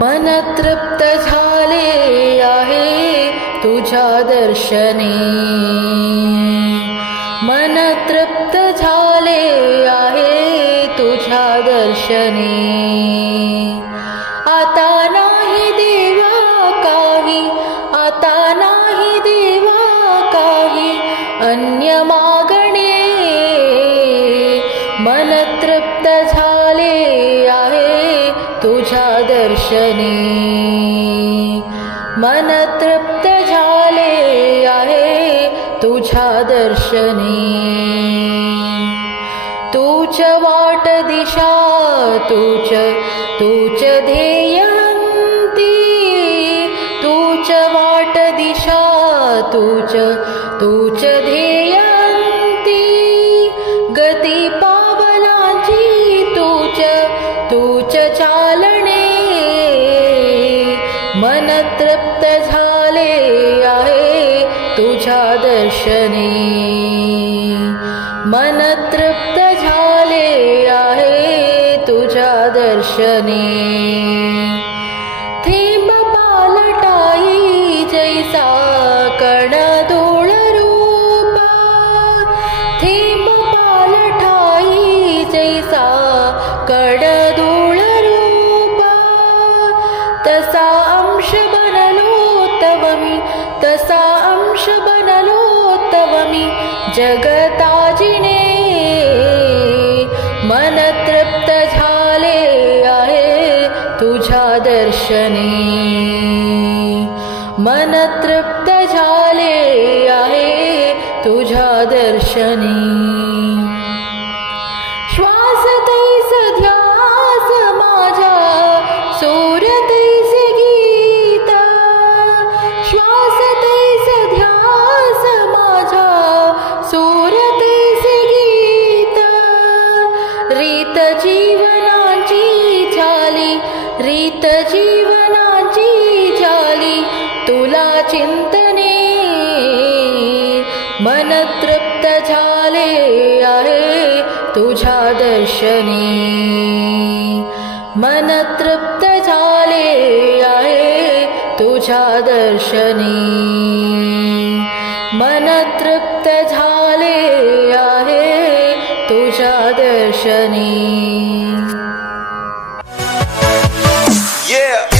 मन तृप्त झाले आहे तुझ्या दर्शने, मन तृप्त झाले आहे तुझ्या दर्शने। आता नाही देवा काही, आता नाही देवा काही अन्य मागणे। मन तृप्त झाले आहे तुझ्या दर्शने, मन तृप्त झाले आहे तुझ्या दर्शने। तूच वाट दिशा, तूच ध्येयंती, तूच वाट दिशा, तूच ध्येयंती। गती पावलांची तूच चालणे। मन तृप्त झाले आहे तुझ्या दर्शने, मन तृप्त झाले आहे तुझ्या दर्शने। थेंब पालटाई जैसा कण धूळ रूप, थेंब पालटाई जैसा कण धूळ रूप। तसा अंश बनलो तव मी, तसा अंश बनलो तव मी जगताजिने। मन तृप्त झाले आहे तुझ्या दर्शने, मन तृप्त झाले आहे तुझ्या दर्शने। श्वास तैस ध्यास माझा, सूर तैस गीत, श्वास तैस ध्यास माझा, सूर तैस गीत। रीत जीवनाची झाली, रीत जीवनाची झाली तुला चिंतने। मन तृप्त झाले आहे तुझ्या दर्शने, मन तृप्त झाले आहे तुझ्या दर्शने। मन तृप्त झाले आहे तुझ्या दर्शने। Yeah.